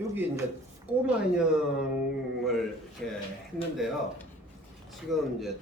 여기 이제 꼬마 인형을 이렇게 했는데요. 지금 이제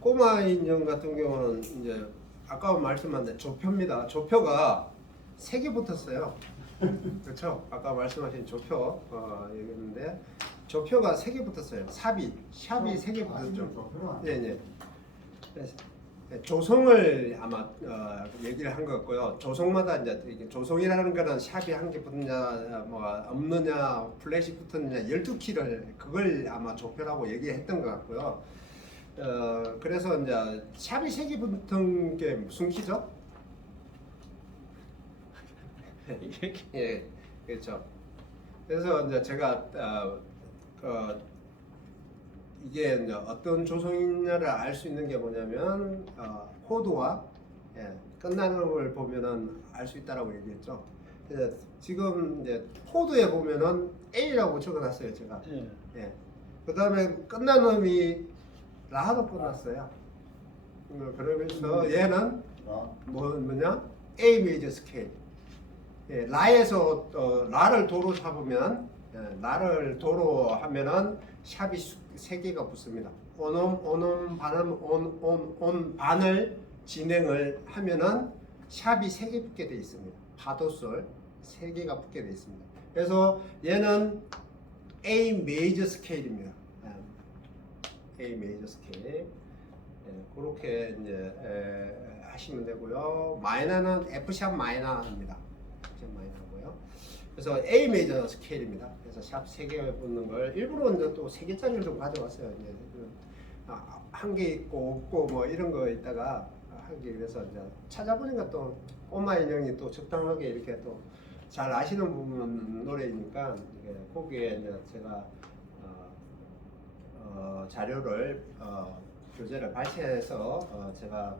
꼬마 인형 같은 경우는 이제 아까 말씀한 대 조표입니다. 조표가 세 개 붙었어요. 그렇죠? 아까 말씀하신 조표 어, 얘기했는데 조표가 세 개 붙었어요. 삽이 샵이 세 개 붙었죠. 네, 네. 그래서 조성을 아마 어, 얘기를 한 것 같고요. 조성마다 이제 이게 조성이라는 거는 샵이 한 개 붙느냐 뭐 없느냐 플래시 붙느냐 12키를 그걸 아마 조표라고 얘기했던 것 같고요. 어, 그래서 이제 샵이 세 개 붙은 게 무슨 키죠? 예, 그렇죠. 그래서 이제 제가 어, 어, 이게 이제 어떤 조성이냐를 알 수 있는 게 뭐냐면 어, 코드와 예, 끝나는 걸 보면은 알 수 있다라고 얘기했죠. 그래서 지금 이제 코드에 보면은 A라고 적어놨어요, 제가. 예. 예. 그 다음에 끝난 놈이 라로 끝났어요. 어, 그러면서 얘는 뭐, 뭐냐? A 메이저 스케일. 예, 라에서 어, 라를 도로 잡으면 예, 라를 도로 하면은 샵이 수- 세 개가 붙습니다. 온음 온음 반음 온온 온 반을 진행을 하면은 샵이 세 개 붙게 돼 있습니다. 파도솔 세 개가 붙게 돼 있습니다. 그래서 얘는 A 메이저 스케일입니다. 예, A 메이저 스케일. 예, 그렇게 이제 에, 하시면 되고요. 마이너는 F 샵 마이너입니다. F 샵 마이너고요. 그래서 A 메이저 스케일입니다. 그래서 샵세개 붙는 걸 일부러 또세 개짜리를 좀 가져왔어요. 이제 아, 한개 있고 없고 뭐 이런 거 있다가 하기 위해서 이제 찾아보니까 또 꼬마 인형이 또 적당하게 이렇게 또 잘 아시는 부분 노래이니까 이게 거기에 이제 제가 어, 어, 자료를 어, 교재를 발췌해서 어, 제가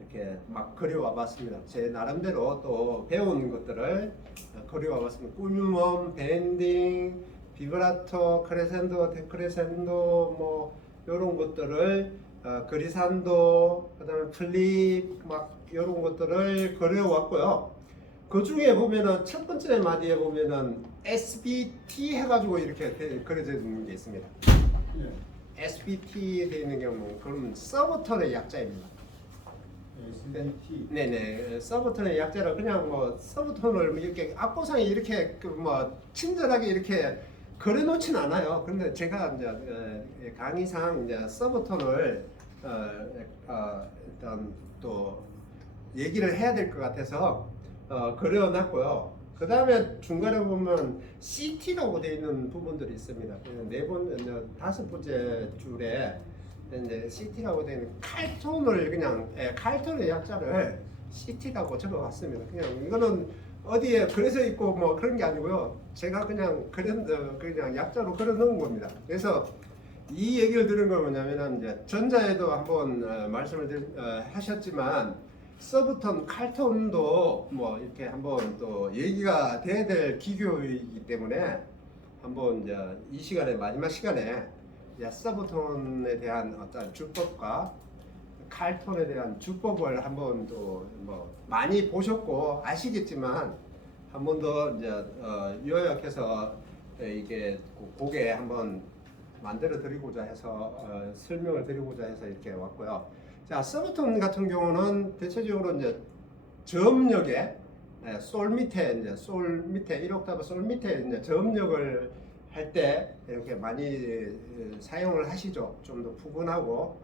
이렇게 막 그려와 봤습니다. 제 나름대로 또 배운 것들을 어, 그려와 봤습니다. 꾸밈음, 밴딩, 비브라토, 크레센도, 데크레센도 뭐 이런 것들을 어, 그리산도, 그다음에 플립 막 이런 것들을 그려왔고요. 그 중에 보면은 첫 번째 마디에 보면은 SBT 해가지고 이렇게 돼- 그려져 있는 게 있습니다. SBT 되어 있는 경우 그러면 서브턴의 약자입니다. 네네 서브톤의 약자라 그냥 뭐 서브톤을 이렇게 앞보상에 이렇게 그 뭐 친절하게 이렇게 그려놓진 않아요. 근데 제가 이제 어, 강의상 이제 서브톤을 어, 어, 일단 또 얘기를 해야 될 것 같아서 어, 그려놨고요. 그 다음에 중간에 보면 CT라고 되어 있는 부분들이 있습니다. 네 번 다섯 번째 줄에 이제 CT라고 되는 칼톤을 그냥 예, 칼톤의 약자를 CT라고 적어봤습니다. 그냥 이거는 어디에 그려져 있고 뭐 그런 게 아니고요. 제가 그냥 그려 어, 그냥 약자로 그려 놓은 겁니다. 그래서 이 얘기를 들은 건 뭐냐면은 이제 전자에도 한번 어, 말씀을 드, 어, 하셨지만 서브톤, 칼톤도 뭐 이렇게 한번 또 얘기가 돼야 될 기교이기 때문에 한번 이제 이 시간에 마지막 시간에 서브톤에 대한 어떤 주법과 칼톤에 대한 주법을 한번 또뭐 많이 보셨고 아시겠지만 한 번 더 이제 어, 요약해서 이게 곡에 한번 만들어 드리고자 해서 어, 설명을 드리고자 해서 이렇게 왔고요. 자 서브톤 같은 경우는 대체적으로 이제 저음역에 예, 솔 밑에 이제 솔 밑에 1옥타브 솔 밑에 이제 저음역을 할 때 이렇게 많이 에, 사용을 하시죠. 좀 더 푸근하고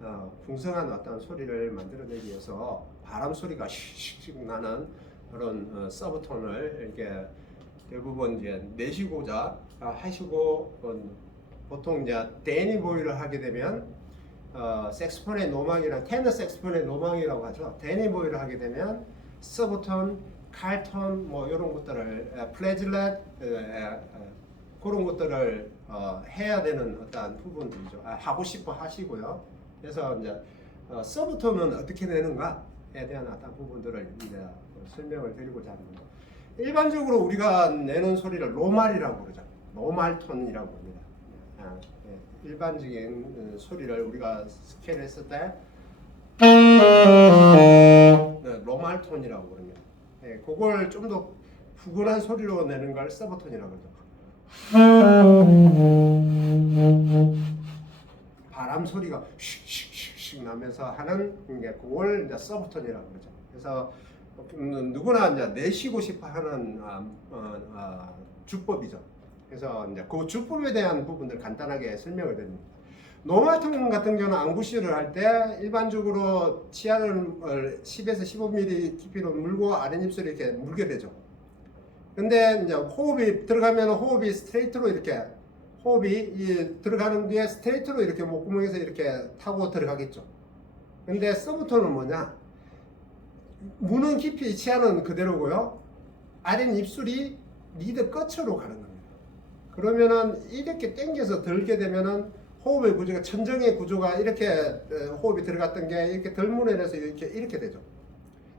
어, 풍성한 어떤 소리를 만들어내기 위해서 바람 소리가 씩씩 나는 그런 어, 서브톤을 이렇게 대부분 이제 내시고자 아, 하시고 어, 보통 이제 데니 보이를 하게 되면 어, 색스폰의 노망이랑 테너 색스폰의 노망이라고 하죠. 데니 보이를 하게 되면 서브톤, 칼톤 뭐 이런 것들을 에, 그런 것들을 어, 해야 되는 어떤 부분들이죠. 아, 하고 싶어 하시고요. 그래서 이제 어, 서브톤은 어떻게 내는가에 대한 어떤 부분들을 이제 설명을 드리고자 합니다. 일반적으로 우리가 내는 소리를 로말이라고 그러죠. 로말톤이라고 합니다. 아, 예. 일반적인 어, 소리를 우리가 스케일 했을 때 네, 로말톤이라고 그럽니다. 예, 그걸 좀더 푸근한 소리로 내는 걸 서브톤이라고 그러죠. 바람 소리가 슉슉슉슉 나면서 하는 게 그걸 이제 서브톤이라고 그러죠. 그래서 음, 누구나 이제 내쉬고 싶어 하는 아, 어, 아, 주법이죠. 그래서 이제 그 주법에 대한 부분들 간단하게 설명을 드립니다. 노말통 같은 경우는 앙부시를 할 때 일반적으로 치아를 10에서 15mm 깊이로 물고 아랫입술을 이렇게 물게 되죠. 근데 이제 호흡이 들어가면 호흡이 스트레이트로 이렇게 호흡이 이 들어가는 뒤에 스트레이트로 이렇게 목구멍에서 이렇게 타고 들어가겠죠. 근데 서브톤은 뭐냐? 무는 깊이 치아는 그대로고요. 아랫 입술이 리드 끝으로 가는 겁니다. 그러면은 이렇게 당겨서 들게 되면은 호흡의 구조가 천정의 구조가 이렇게 어, 호흡이 들어갔던 게 이렇게 덜문해내서 이렇게 이렇게 되죠.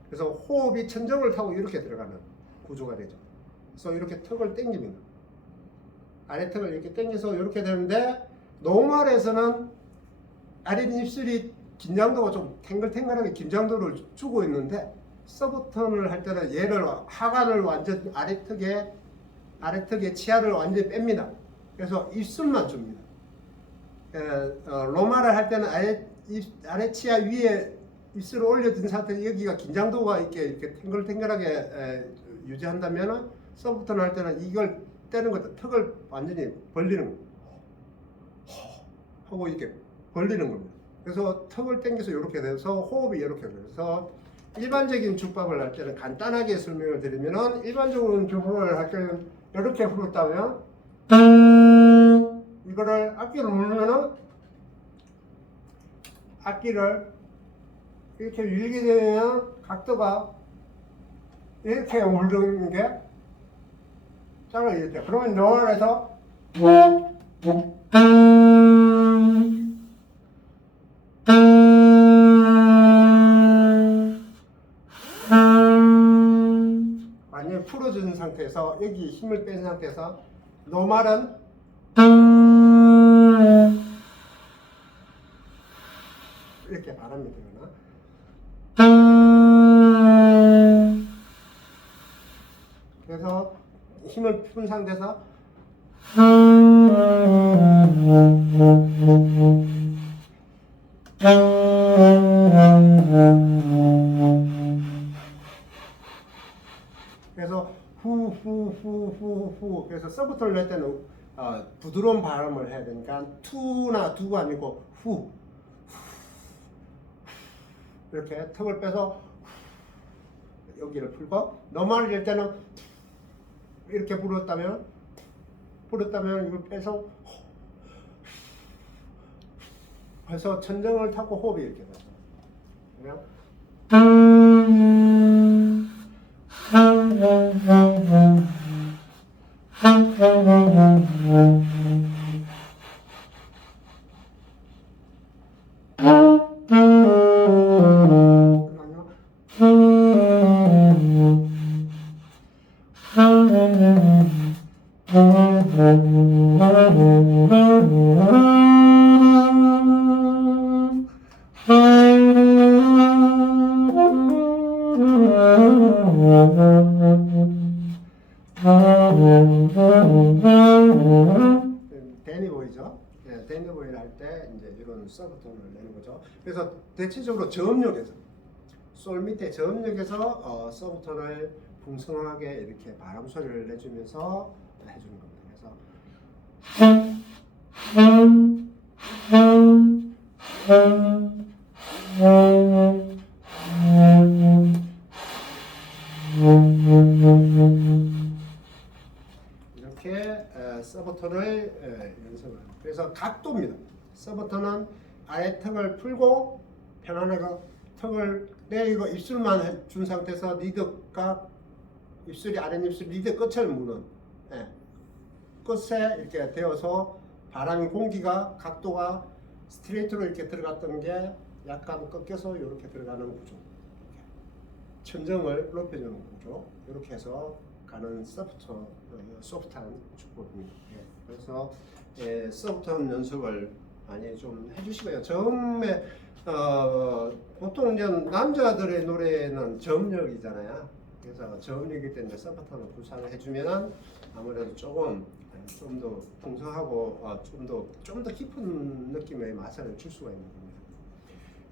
그래서 호흡이 천정을 타고 이렇게 들어가는 구조가 되죠. 그래서 이렇게 턱을 당깁니다. 아래 턱을 이렇게 당겨서 이렇게 되는데 노멀에서는 아랫 입술이 긴장도가 좀 탱글탱글하게 긴장도를 주- 주고 있는데 서브턴을 할 때는 얘를 하관을 완전 아래 턱에 아래 턱에 치아를 완전히 뺍니다. 그래서 입술만 줍니다. 에, 어, 로마를 할 때는 아래 입, 아래 치아 위에 입술을 올려둔 상태 여기가 긴장도가 이렇게 이렇게 탱글탱글하게 에, 유지한다면은 서브턴 할 때는 이걸 떼는 것도 턱을 완전히 벌리는 겁니다. 하고 이렇게 벌리는 겁니다. 그래서 턱을 당겨서 이렇게 돼서 호흡이 이렇게 돼서 일반적인 주법을 할 때는 간단하게 설명을 드리면은 일반적으로 주법을 할 때는 이렇게 불었다면 이거를 악기를 누르면은 악기를 이렇게 밀게 되면 각도가 이렇게 울리는 게 짝을 이렇게 그러면 노을에서 완전히 풀어준 상태에서 여기 힘을 뺀 상태에서 노말은? 이렇게 바람이 들거나 힘을 푼 상태에서 그래서 후후후후후 그래서 서브톤을 낼 때는 어, 부드러운 발음을 해야 되니까 투나 두가 아니고 후. 이렇게 턱을 빼서 여기를 풀고 너만을 낼 때는 이렇게 불었다면 불었다면 이걸 빼서 해서 천정을 타고 호흡이 이렇게 되죠. 그냥 데니 보이죠? 예, 데니 보이를 할 때 이제 이런 서브톤을 내는 거죠. 그래서 대체적으로 저음역에서 솔 밑에 저음역에서 어, 서브톤을 풍성하게 이렇게 바람 소리를 내주면서 해주는 겁니다. 그래서 이렇게 에, 연습을 합니다. 그래서 각도입니다. 서버턴은 아예 턱을 풀고 편안하게 턱을 내리고 입술만 해- 준 상태에서 리드가 입술이 아랫입술 리드 끝을 무는 예. 끝에 이렇게 되어서 바람이 공기가 각도가 스트레이트로 이렇게 들어갔던 게 약간 꺾여서 이렇게 들어가는 구조. 천정을 높여주는 구조. 이렇게 해서 가는 소프트 어, 소프트한 축구입니다. 예. 그래서 예, 소프트한 연습을 많이 좀 해주시고요. 처음에 어, 보통 이제 남자들의 노래는 저음역이잖아요. 그래서 저음역일 때 이제 서브톤을 구사를 해주면은 아무래도 조금 좀 더 풍성하고 어, 좀더 좀 더 깊은 느낌의 맛을 줄 수가 있는 겁니다.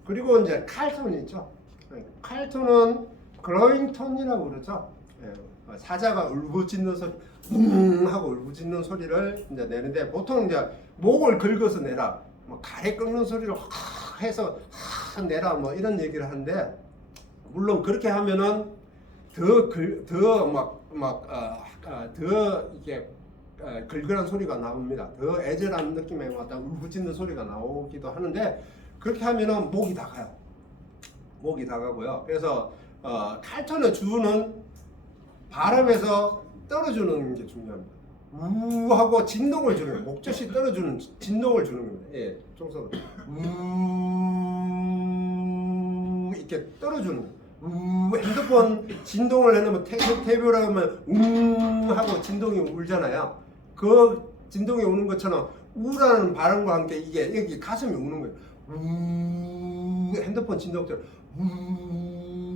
그리고 이제 칼톤 있죠. 네, 칼톤은 그로잉 톤이라고 그러죠. 예, 어, 사자가 울부짖는 소리, 웅 하고 울부짖는 소리를 이제 내는데 보통 이제 목을 긁어서 내라, 뭐 가래 끓는 소리를 확 해서 확 내라, 뭐 이런 얘기를 하는데 물론 그렇게 하면은 더더막막어더 이게 어, 긁그한 소리가 나옵니다. 더 애절한 느낌의 어떤 울부짖는 소리가 나오기도 하는데 그렇게 하면은 목이 다가요. 목이 다가고요. 그래서 어, 칼톤의 주는 발음에서 떨어주는 게 중요합니다. 우 하고 진동을 주는. 목젖이 떨어주는 진동을 주는 겁니다. 예, 종소로 우 이렇게 떨어주는 거예요. 우 핸드폰 진동을 해놓으면 테이블 테이블 하면 웅 하고 진동이 울잖아요. 그 진동이 우는 것처럼 우라는 발음과 함께 이게 여기 가슴이 우는 거예요. 우 핸드폰 진동처럼 우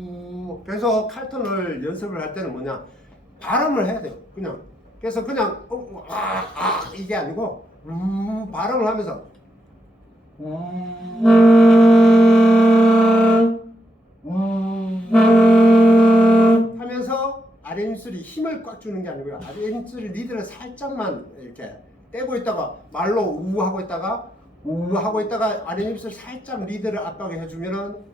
그래서 칼톤을 연습을 할 때는 뭐냐 발음을 해야 돼요. 그냥 그래서 그냥 어, 아, 아 이게 아니고 우 발음을 하면서 하면서 아랫입술이 힘을 꽉 주는 게 아니고요. 아랫입술 리드를 살짝만 이렇게 떼고 있다가 말로 우 하고 있다가 우 하고 있다가 아랫입술 살짝 리드를 압박해 해주면은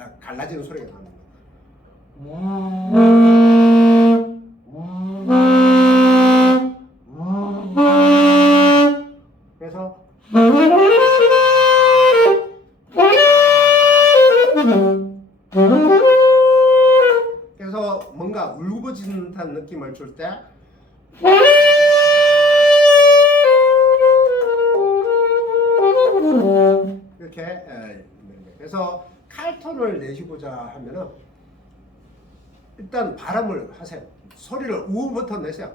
예, 가- 갈라지는 소리가 납니다. 그래서 그래서 뭔가 울부짖는 듯한 느낌을 줄때 이렇게 에, 있는 거예요. 그래서 칼톤을 내시고자 하면은 일단 발음을 하세요. 소리를 우부터 내세요.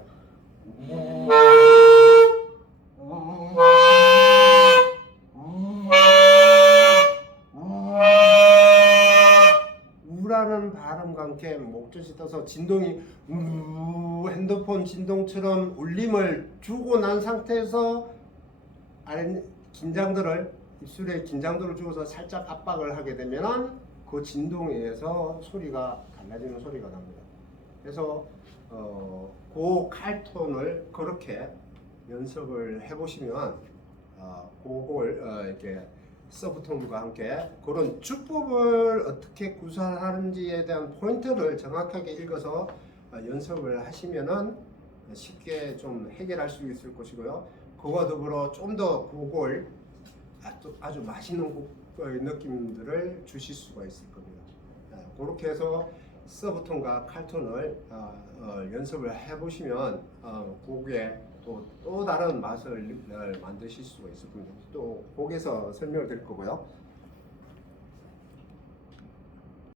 우라는 발음과 함께 목젖이 떠서 진동이 우 핸드폰 진동처럼 울림을 주고 난 상태에서 아래 긴장들을 입술에 긴장도를 주어서 살짝 압박을 하게 되면은 그 진동에 의해서 소리가 달라지는 소리가 납니다. 그래서 어, 그 칼톤을 그렇게 연습을 해보시면 어, 그걸 어, 이렇게 서브톤과 함께 그런 주법을 어떻게 구사하는지에 대한 포인트를 정확하게 읽어서 어, 연습을 하시면은 쉽게 좀 해결할 수 있을 것이고요. 그와 더불어 좀더 그걸 아주, 맛있는 곡- 어, 느낌들을 주실 수가 있을 겁니다. 아, 그렇게 해서 서브톤과 칼톤을 어, 어, 연습을 해보시면 어, 곡에 또, 또 다른 맛을 어, 만드실 수가 있을 겁니다. 또 곡에서 설명을 드릴 거고요.